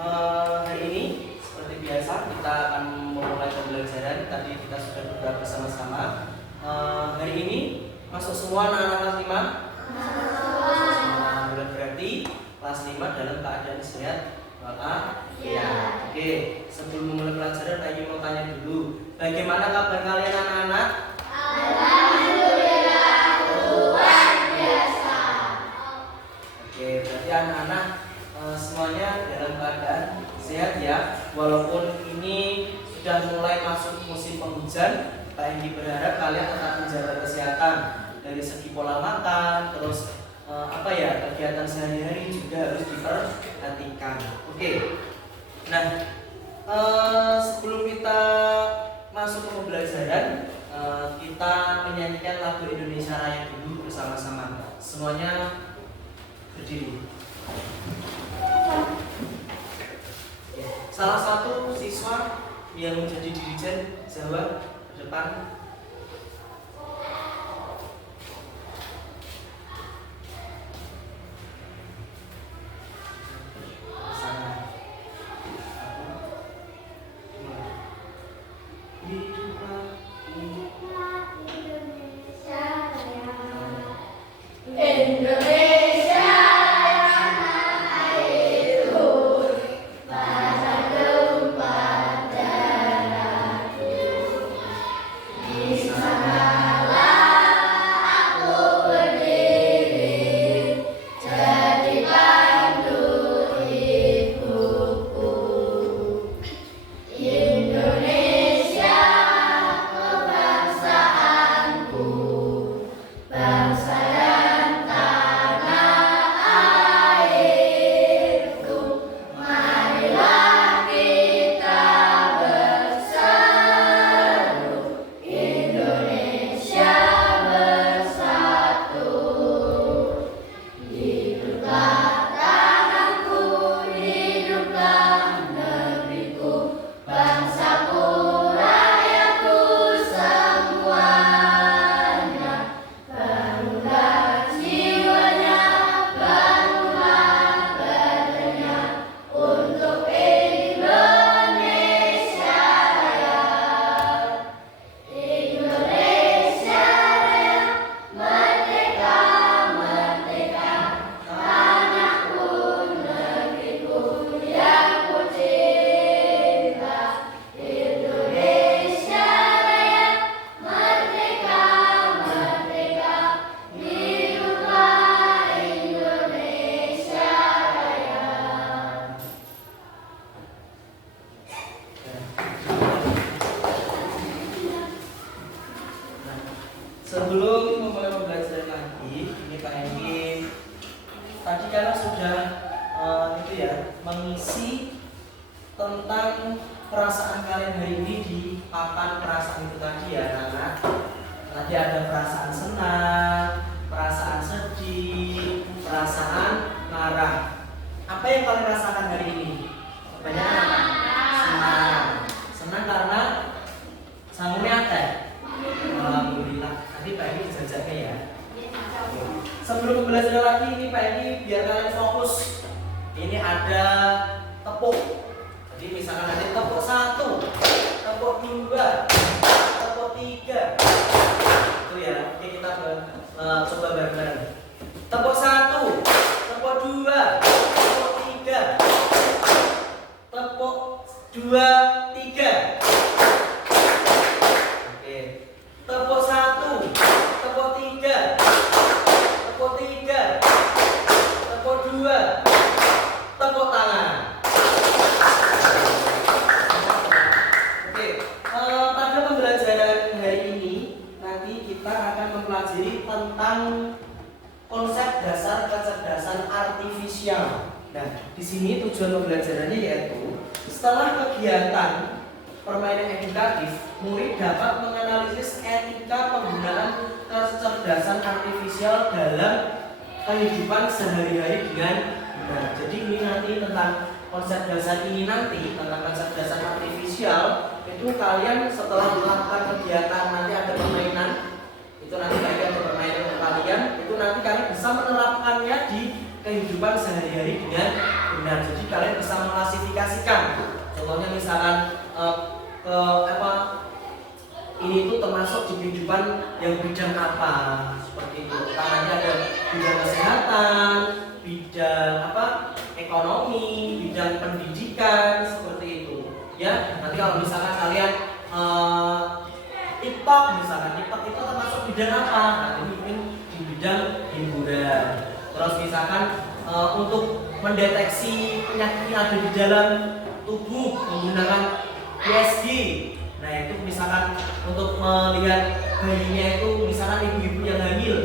Hari ini seperti biasa kita akan memulai pembelajaran. Tadi kita sudah berdoa bersama-sama. Hari ini masuk semua anak-anak kelas 5? Bukan berarti kelas 5 dalam keadaan sehat walafiat. Ya. Oke, sebelum memulai pelajaran Pak Egi mau tanya dulu, bagaimana kabar kalian anak-anak? Alhamdulillah luar biasa. Oke, berarti anak-anak semuanya dalam keadaan sehat ya. Walaupun ini sudah mulai masuk musim penghujan, Pak Egi berharap kalian tetap menjaga kesehatan dari segi pola makan, terus kegiatan sehari-hari juga harus diperhatikan. Oke. Nah, sebelum kita masuk ke pembelajaran, kita menyanyikan lagu Indonesia Raya dulu bersama-sama. Semuanya berdiri. Salah satu siswa yang menjadi dirijen Jawa ke depan. Sebelum memulai pembelajaran lagi, ini Pak Egi tadi kan sudah mengisi tentang perasaan kalian hari ini di papan perasaan itu tadi ya anak-anak. Tadi ada perasaan senang, perasaan sedih, perasaan marah. Apa yang kalian rasakan hari ini? Kebanyakan senang. Senang karena sanggupnya ada. Alhamdulillah. Tadi Pak Egi jajakannya ya. Sebelum pembelajaran lagi ini Pak Egi biar kalian fokus. Ini ada tepuk. Jadi misalkan ada tepuk 1, tepuk 2, tepuk 3. Itu ya. Oke, kita coba bareng-bareng. Tepuk 1, tepuk 2, tepuk 3. Tepuk 2, 3. Tepuk 1, tepuk 3, tepuk 3, tepuk 2, tepuk tangan. Oke, pada pembelajaran hari ini nanti kita akan mempelajari tentang konsep dasar kecerdasan artifisial. Nah, di sini tujuan pembelajarannya yaitu setelah kegiatan permainan edukatif, murid dapat menganalisis etika penggunaan kecerdasan artifisial dalam kehidupan sehari-hari dengan benar. Jadi ini nanti tentang konsep dasar ini nanti tentang kecerdasan artifisial itu kalian setelah melakukan kegiatan nanti ada permainan itu nanti ada permainan kalian itu nanti kalian bisa menerapkannya di kehidupan sehari-hari dengan benar. Jadi kalian bisa mengklasifikasikan. Contohnya misalkan ini tuh termasuk di kehidupan yang bidang apa, seperti itu. Utamanya ada bidang kesehatan, bidang ekonomi, bidang pendidikan, seperti itu. Ya, nanti kalau misalkan kalian TikTok misalkan, TikTok itu termasuk bidang apa? Nanti mungkin di bidang hiburan. Terus misalkan untuk mendeteksi penyakit yang ada di dalam tubuh menggunakan USG. Nah itu misalkan untuk melihat bayinya itu, misalkan ibu-ibu yang hamil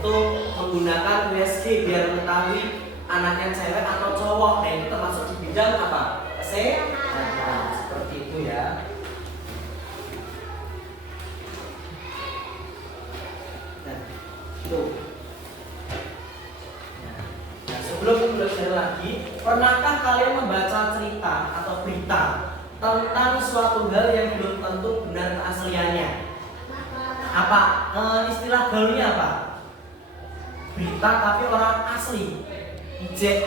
itu menggunakan USG biar mengetahui anaknya cewek atau cowok. Nah itu termasuk di bidang apa? Kesehatan. Seperti itu ya. Nah itu. Nah sebelum belajar lagi, pernahkah kalian membaca cerita atau berita tentang suatu hal yang belum tentu benar keasliannya? Apa istilah gaulnya apa? Berita tapi orang asli. Ijek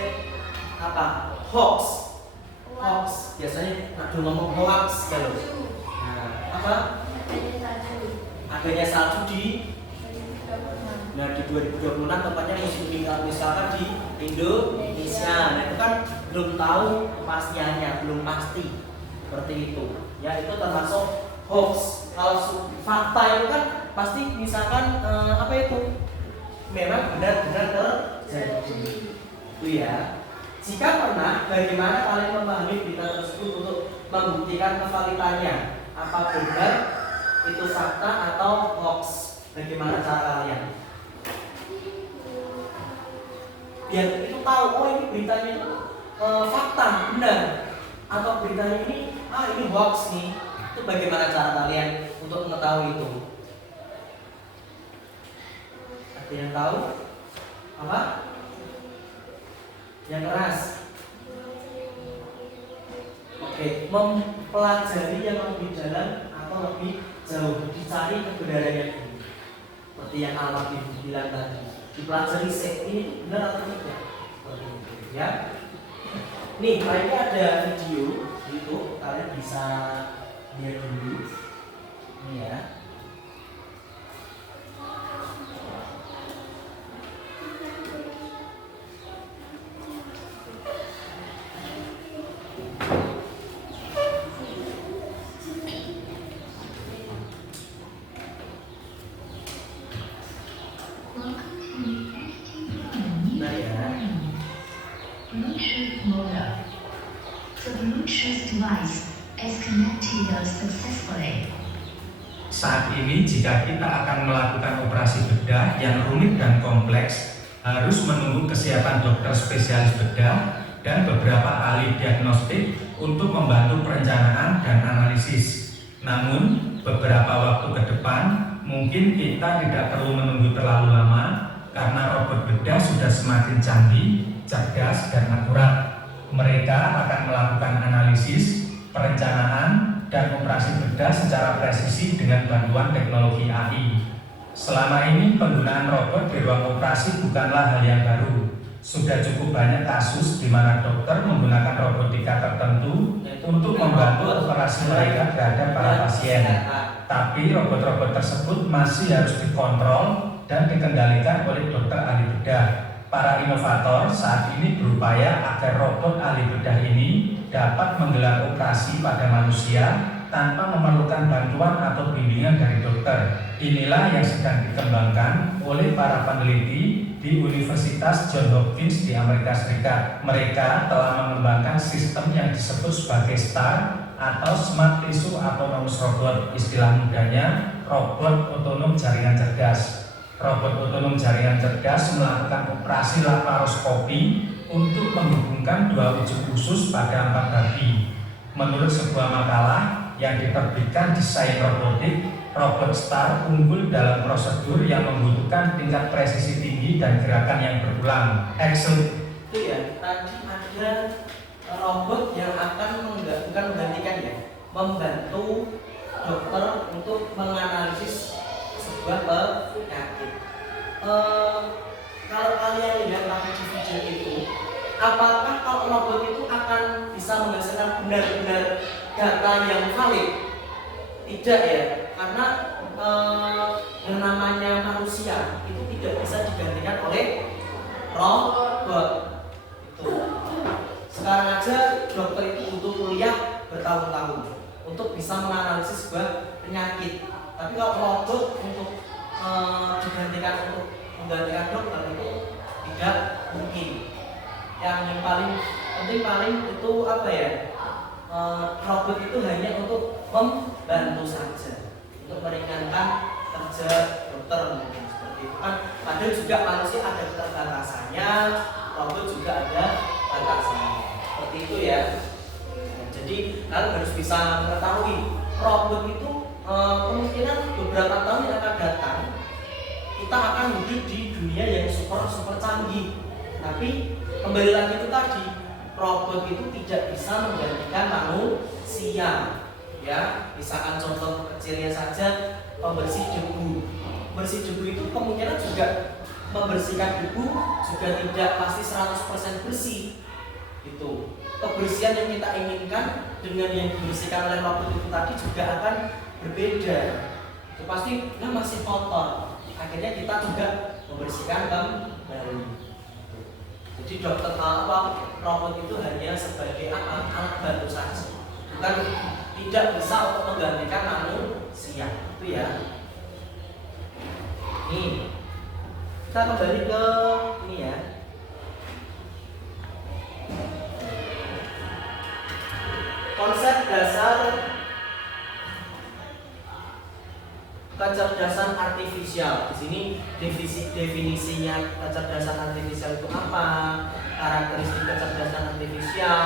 apa? Hoax. Hoax biasanya ngomong hoax kalau. Nah, apa? Adanya salju di 2026 tempatnya musim misalkan di Indonesia. Nah itu kan belum tahu kepastiannya, belum pasti. Seperti itu. Ya itu termasuk hoax. Kalau fakta itu kan pasti misalkan memang benar-benar terjadi. Itu ya. Jika pernah, bagaimana kalian memahami berita tersebut untuk membuktikan kevalitannya? Apa benar itu fakta atau hoax? Bagaimana cara kalian? Biar itu tahu, oh ini beritanya itu fakta, benar. Atau beritanya ini hoax nih. Itu bagaimana cara kalian untuk mengetahui itu? Ada yang tahu? Apa? Yang keras. Oke, mempelajari yang lebih dalam atau lebih jauh, dicari kebenarannya dulu. Seperti yang Al-Waqi bilang tadi, dipelajari ini benar atau tidak. Seperti itu, ya. Nih, ini ada video itu, kalian bisa lihat dulu. Ini ya. Saat ini jika kita akan melakukan operasi bedah yang rumit dan kompleks, harus menunggu kesiapan dokter spesialis bedah dan beberapa ahli diagnostik untuk membantu perencanaan dan analisis. Namun, beberapa waktu ke depan, mungkin kita tidak perlu menunggu terlalu lama karena robot bedah sudah semakin canggih, cerdas, dan akurat. Mereka akan melakukan analisis, perencanaan, dan operasi bedah secara presisi dengan bantuan teknologi AI. Selama ini penggunaan robot di ruang operasi bukanlah hal yang baru. Sudah cukup banyak kasus di mana dokter menggunakan robotika tertentu untuk membantu operasi mereka terhadap para pasien. Tapi robot-robot tersebut masih harus dikontrol dan dikendalikan oleh dokter ahli bedah. Para inovator saat ini berupaya agar robot ahli bedah ini dapat menggelar operasi pada manusia tanpa memerlukan bantuan atau bimbingan dari dokter. Inilah yang sedang dikembangkan oleh para peneliti di Universitas Johns Hopkins di Amerika Serikat. Mereka telah mengembangkan sistem yang disebut sebagai STAR atau Smart Tissue Autonomous Robot. Istilah mudahnya robot otonom jaringan cerdas. Robot otonom jaringan cerdas melakukan operasi laparoskopi untuk menghubungkan dua ujung usus pada 4 babi. Menurut sebuah makalah yang diterbitkan di Science Robotics, robot STAR unggul dalam prosedur yang membutuhkan tingkat presisi tinggi dan gerakan yang berulang. Itu ya, tadi ada robot yang akan bukan menggantikan ya, membantu dokter untuk menganalisis sebuah penyakit. Kalau kalian lihat lagi di video ide itu, apakah kalau robot itu akan bisa menghasilkan benar-benar data yang valid? Tidak ya, karena yang namanya manusia itu tidak bisa digantikan oleh robot. Itu. Sekarang aja dokter itu butuh kuliah bertahun-tahun untuk bisa menganalisis sebuah penyakit. Tapi kalau robot untuk menggantikan dokter itu tidak mungkin. Yang paling penting itu apa ya? Robot itu hanya untuk membantu saja, untuk meringankan kerja dokter mungkin seperti itu kan. Padahal juga manusia ada keterbatasannya, robot juga ada batasannya. Seperti itu ya. Jadi kalian harus bisa mengetahui robot itu kemungkinan beberapa tahun yang akan datang kita akan hidup di dunia yang super canggih. Tapi kembali lagi itu tadi, robot itu tidak bisa menggantikan manusia. Ya, misalkan contoh kecilnya saja pembersih debu. Bersih debu itu kemungkinan juga membersihkan debu juga tidak pasti 100% bersih. Itu kebersihan yang kita inginkan dengan yang dibersihkan oleh robot itu tadi juga akan berbeda. Itu pasti masih kotor. Akhirnya kita juga membersihkan kembali. Jadi dokter robot itu hanya sebagai alat bantu saja, bukan tidak bisa untuk menggantikan manusia. Itu ya. Nih, kita kembali ke ini ya. Konsep dasar kecerdasan artifisial. Di sini definisinya kecerdasan artifisial itu apa? Karakteristik kecerdasan artifisial,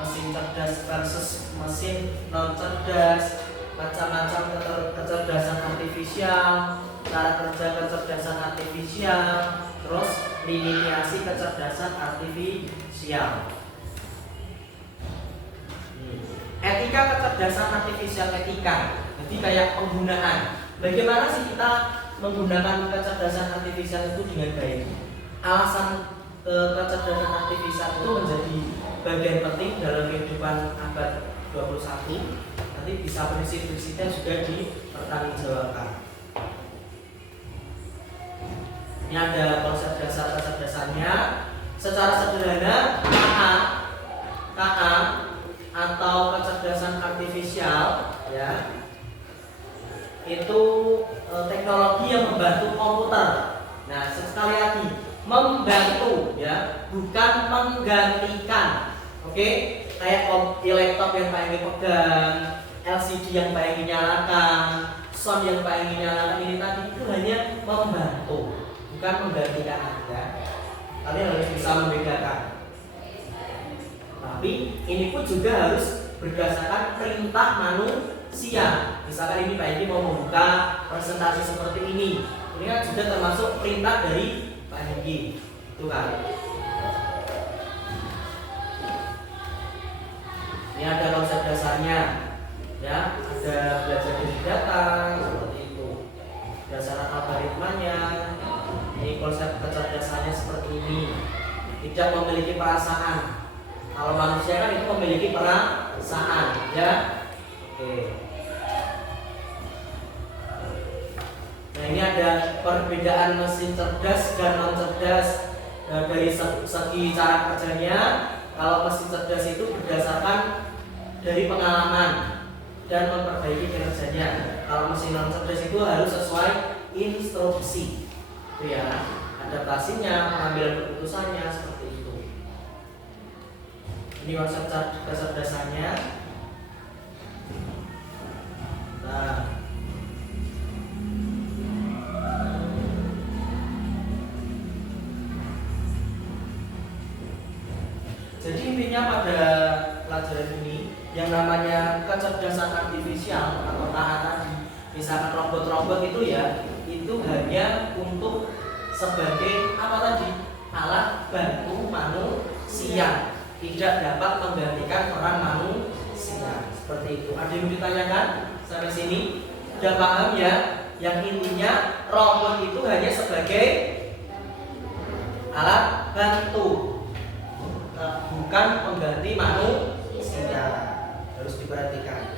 mesin cerdas versus mesin non cerdas, macam-macam kecerdasan artifisial, cara kerja kecerdasan artifisial, terus lineasi kecerdasan artifisial. Etika kecerdasan artifisial, jadi kayak penggunaan. Bagaimana sih kita menggunakan kecerdasan artifisial itu dengan baik? Alasan kecerdasan artifisial itu menjadi bagian penting dalam kehidupan abad 21. Nanti bisa prinsip-prinsipnya juga dipertanggungjawabkan. Ini ada konsep dasar kecerdasannya. Secara sederhana, KA atau kecerdasan artifisial ya, itu teknologi yang membantu komputer. Nah, sekali lagi membantu ya, bukan menggantikan. Oke, kayak laptop yang pengen dipegang, LCD yang pengen dinyalakan, sound yang pengen dinyalakan, ini tadi itu hanya membantu, bukan menggantikan Anda. Kalian harus bisa membedakan. Tapi ini pun juga harus berdasarkan perintah manusia. Misalkan ini Pak Edi mau membuka presentasi seperti ini kan juga termasuk perintah dari Pak Edi, itu kan. Ini ada konsep dasarnya, ya, ada belajar dari data seperti itu, dasar algoritmanya. Ini konsep kecerdasannya seperti ini, tidak memiliki perasaan. Kalau manusia kan itu memiliki perasaan, ya. Oke. Nah, ini ada perbedaan mesin cerdas dan non cerdas. Dari segi cara kerjanya, kalau mesin cerdas itu berdasarkan dari pengalaman dan memperbaiki kinerjanya. Kalau mesin non cerdas itu harus sesuai instruksi, itu ya, adaptasinya, pengambilan keputusannya seperti itu. Ini konsep kecerdasannya. Nah, jadi intinya pada pelajaran ini yang namanya kecerdasan artifisial atau KA tadi, misalkan robot-robot itu ya, itu hanya untuk sebagai apa tadi? Alat bantu manusia, tidak dapat menggantikan peran manusia. Seperti itu. Ada yang ditanyakan sampai sini? Sudah paham ya? Yang intinya robot itu hanya sebagai alat bantu, bukan pengganti manusia. Harus diperhatikan.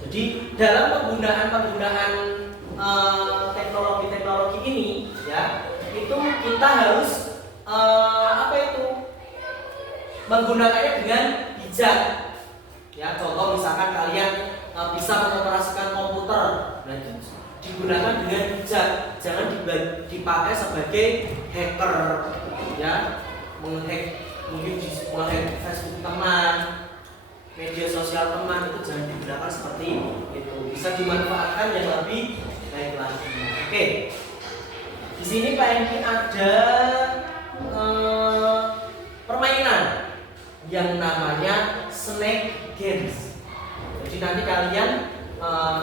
Jadi dalam penggunaan teknologi ini, ya, itu kita harus menggunakannya dengan bijak. Ya, contoh misalkan kalian bisa mengoperasikan komputer, nah itu digunakan dengan bijak, jangan dipakai sebagai hacker, ya, menghack Facebook teman, media sosial teman, itu jangan digunakan seperti itu. Bisa dimanfaatkan yang lebih baik lagi. Oke, di sini Pak Hendy ada permainan yang namanya Snake Games. Jadi nanti kalian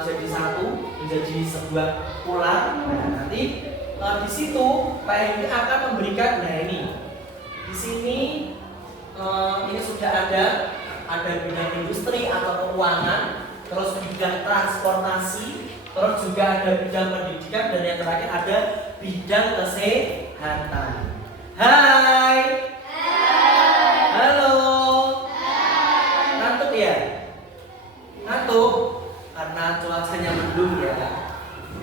jadi satu, menjadi sebuah ular. Nah, nanti di situ Pak Hendy akan memberikan, nah ini di sini ini sudah ada bidang industri atau keuangan, terus bidang transportasi, terus juga ada bidang pendidikan, dan yang terakhir ada bidang kesehatan. Hai. Halo. Ngantuk ya? Ngantuk karena cuacanya mendung ya.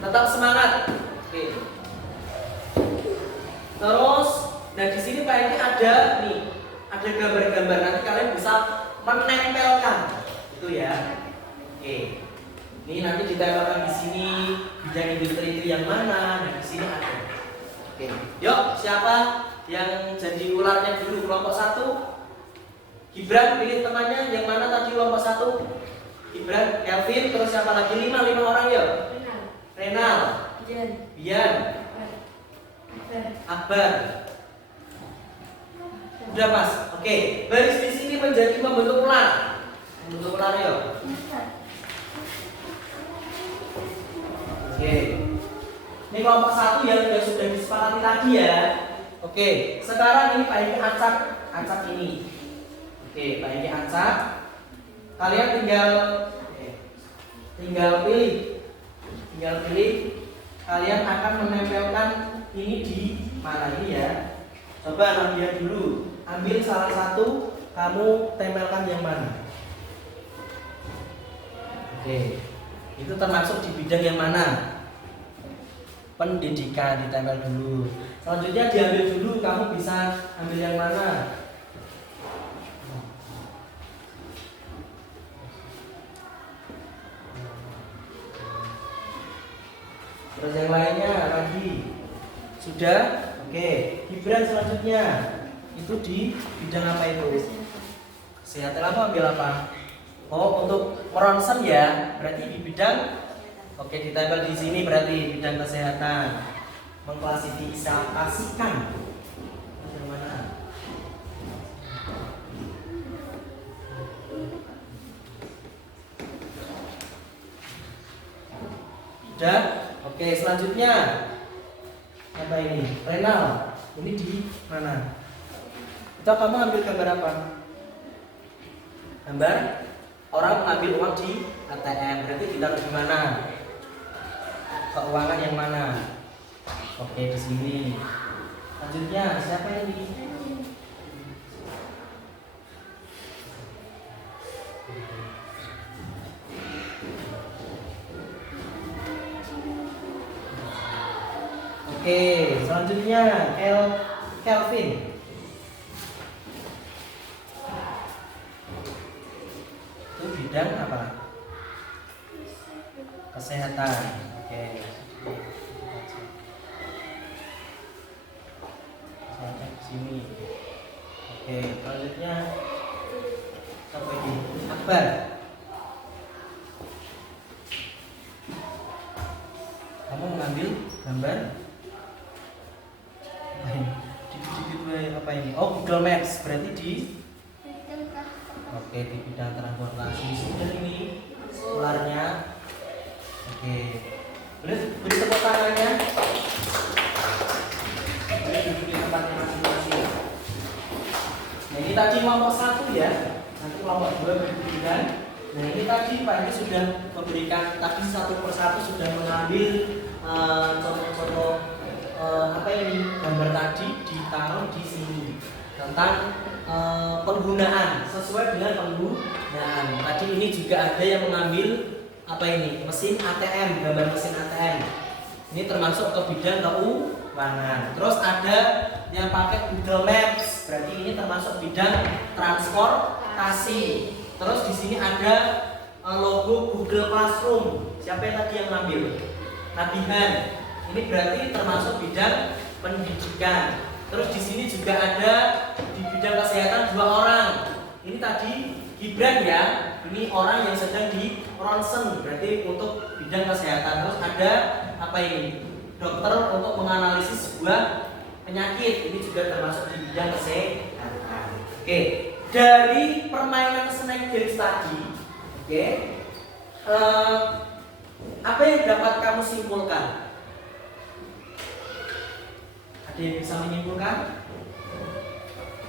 Tetap semangat. Oke. Terus, nah di sini Pak ini ada gambar-gambar, nanti kalian bisa menempelkan itu ya. Oke. Ini nanti ditempelkan di sini bidang industri itu yang mana? Nah di sini ada. Oke. Yuk, siapa yang jadi ularnya dulu? Kelompok 1. Gibran, pilih temannya yang mana tadi kelompok 1? Gibran, Kelvin, terus siapa lagi? 5 orang yuk. Renal, Bian, Akbar. Udah Mas. Oke, baris di sini menjadi membentuk ular. Membentuk ular yuk. Oke. Ini kelompok 1 yang sudah disepakati tadi ya. Oke, sekarang ini Pak Hendy acak ini. Oke, Pak Hendy acak. Kalian tinggal pilih. Kalian akan menempelkan ini di mana ini ya? Coba lihat dulu. Ambil salah satu, kamu tempelkan yang mana? Oke. Itu termasuk di bidang yang mana? Pendidikan, ditempel dulu. Selanjutnya diambil dulu, kamu bisa ambil yang mana? Terus yang lainnya lagi. Sudah? Oke. Gibran selanjutnya. Itu di bidang apa itu? Kesehatan. Apa ambil apa? Oh, untuk meronsen ya. Berarti di bidang. Oke, ditempel di sini berarti bidang kesehatan. Mengklasifikasikan. Yang mana? Sudah? Oke, selanjutnya apa ini? Renal. Ini di mana? Itu kamu ambil gambar apa? Gambar orang mengambil uang di ATM. Berarti ditaruh di mana? Keuangan yang mana? Oke, di sini. Selanjutnya siapa ini? Oke, selanjutnya Kelvin. Itu bidang apa? Kesehatan. Oke. Saya cek sini. Oke, selanjutnya apa ini? Akbar. Kamu mengambil gambar dikit-dikit apa ini? Oh, Google Maps. Berarti di oke, di bidang transportasi. Sudah ini ularnya. Oke. Beri tepuk tangannya. Beri duduk di tempatnya masing-masing. Nah, ini tadi kelompok 1 ya. Nanti kelompok 2 berikan. Nah, ini tadi Pak ini sudah memberikan tadi satu persatu sudah mengambil contoh-contoh apa ini gambar tadi ditaruh di sini tentang penggunaan sesuai dengan penggunaan. Tadi ini juga ada yang mengambil apa ini mesin ATM, gambar mesin ATM. Ini termasuk ke bidang keuangan. Terus ada yang pakai Google Maps, berarti ini termasuk bidang transportasi. Terus di sini ada logo Google Classroom. Siapa yang tadi yang ngambil? Nabihan. Ini berarti termasuk bidang pendidikan. Terus di sini juga ada di bidang kesehatan 2 orang. Ini tadi Gibran ya. Ini orang yang sedang di ronsen, berarti untuk bidang kesehatan. Terus ada apa ini? Dokter untuk menganalisis sebuah penyakit. Ini juga termasuk di bidang kesehatan. Oke. Dari permainan snack games tadi, oke. Apa yang dapat kamu simpulkan? Ada yang bisa menyimpulkan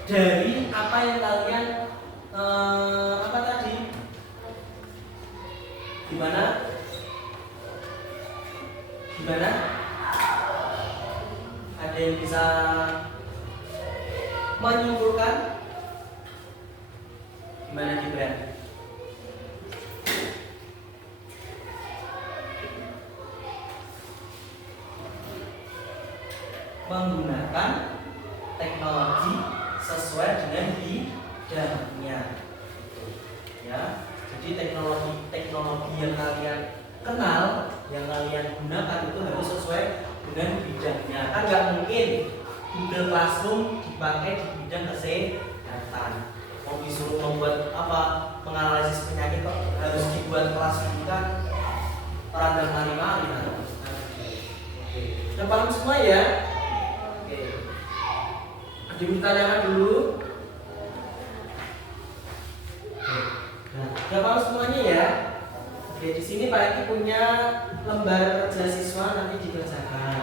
dari apa yang kalian apa tadi? Gimana? Ada yang bisa menyimpulkan? Gimana Gibran? Menggunakan teknologi sesuai dengan bidangnya, ya. Jadi teknologi yang kalian kenal, yang kalian gunakan itu harus sesuai dengan bidangnya. Kan nggak mungkin Google Classroom dipakai di bidang kesehatan. Mau disuruh membuat apa menganalisis penyakit kok harus dibuat kelas kan orang dan mari-mari. Oke, udah paham semua ya? Ditanyakan dulu. Nah, udah paham semuanya ya? Oke, di sini Pak Eki punya lembar kerja siswa, nanti dikerjakan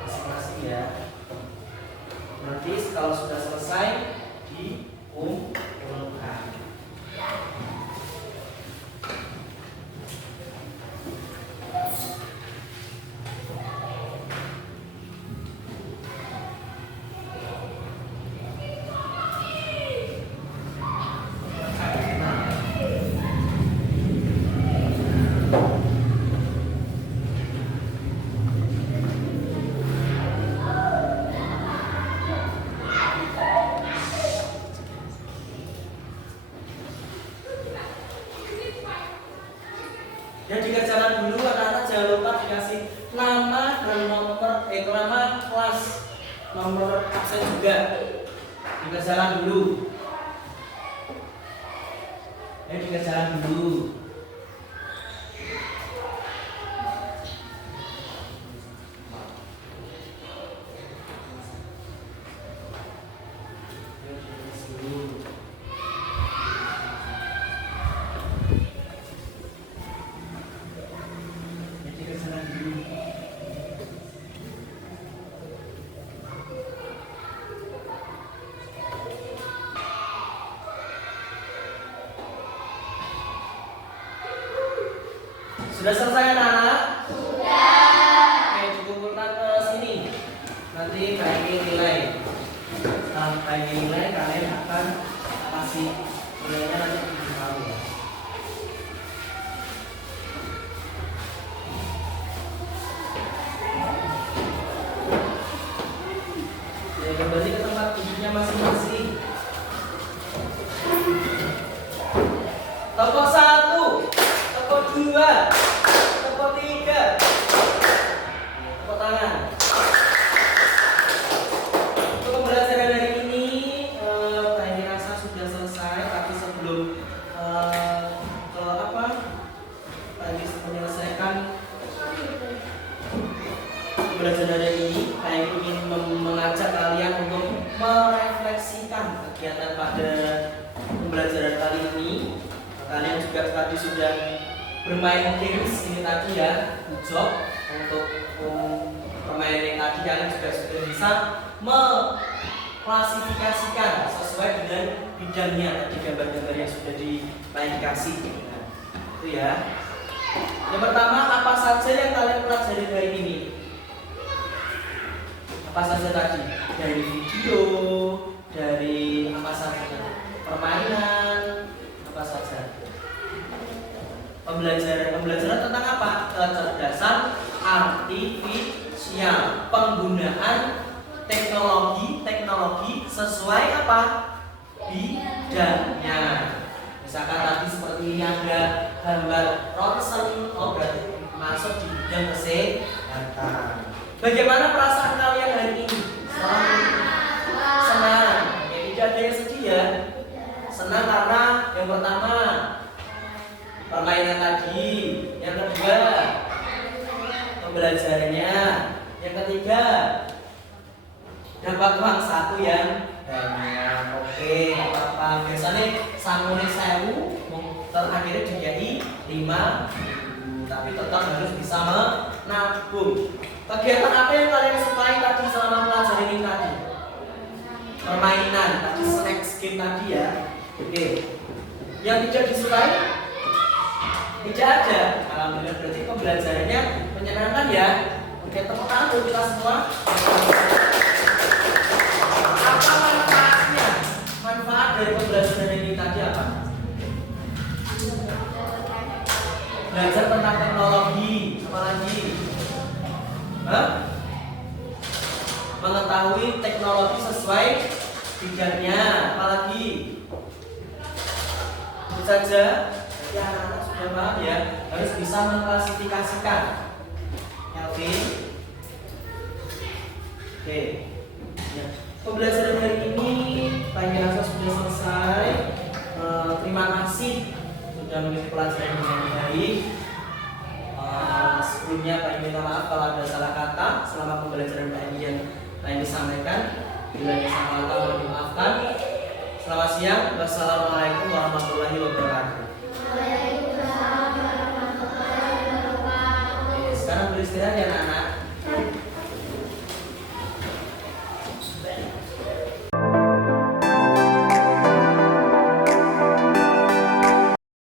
masing-masing ya. Nanti kalau sudah selesai dikumpulkan. Ya dikerjakan dulu anak-anak, jangan lupa dikasih nama dan nama kelas, nomor absen juga. Dikerjakan dulu. Ya dikerjakan dulu. Sudah selesai anak-anak? Sudah. Oke, dikumpulkan ke sini. Nanti ranking nilai. Setelah ranking nilai kalian akan kasih nilainya nanti tahu. Ya, kembali ke tempat duduknya masing-masing. Toko 1, toko 2, toko 3, tepuk tangan. Untuk pembelajaran hari ini, Pak rasa sudah selesai. Tapi sebelum ke apa? Tadi menyelesaikan pembelajaran hari ini, saya ingin mengajak kalian untuk merefleksikan kegiatan pada pembelajaran kali ini. Kalian juga tadi sudah bermain games ini tadi ya, job untuk permainan yang tadi kalian juga sudah bisa mengklasifikasikan sesuai dengan bidangnya tadi gambar-gambar yang sudah diklasifikasi. Nah, itu ya. Yang pertama, apa saja yang kalian pelajari hari ini? Apa saja tadi? Dari video, dari apa saja? Permainan, apa saja? Pembelajaran tentang apa? Kecerdasan artifisial, penggunaan teknologi sesuai apa? Bidangnya. Misalkan tadi seperti ini ada gambar ronsen, oh berarti masuk di bidang kesehatan. Bagaimana perasaan kalian hari ini? Senang. Ya, tidak ada yang sedih ya. Senang karena yang pertama permainan tadi, yang kedua pembelajarannya, yang ketiga dapat uang satu yang banyak. Oke, apa biasanya sangune 1000 terakhirnya dijadi 5.000, tapi tetap harus bisa menabung. Kegiatan apa yang kalian sukai tadi selama belajar ini tadi? Permainan tadi, snack game tadi ya. Oke. Yang tidak disukai? Tidak ada. Alhamdulillah, berarti pembelajarannya menyenangkan ya. Oke, tepuk tangan untuk kita semua. Apa manfaatnya? Manfaat dari pembelajaran ini tadi apa? Belajar tentang teknologi, apa lagi? Mengetahui teknologi sesuai bidangnya, apa lagi? Itu saja. Jadi anak-anak sudah paham ya, harus bisa mengklasifikasikan. Elvin. Oke. Ya. Pembelajaran hari ini Tanya rasa sudah selesai. Terima kasih sudah mengikuti pelajaran dengan baik. Sebelumnya Pak minta maaf kalau ada salah kata selama pembelajaran Pak yang lain disampaikan. Bila ada salah kata mohon dimaafkan. Selamat siang. Wassalamualaikum warahmatullahi wabarakatuh. Waalaikumsalam warahmatullahi wabarakatuh. Sekarang beristirahat ya anak-anak.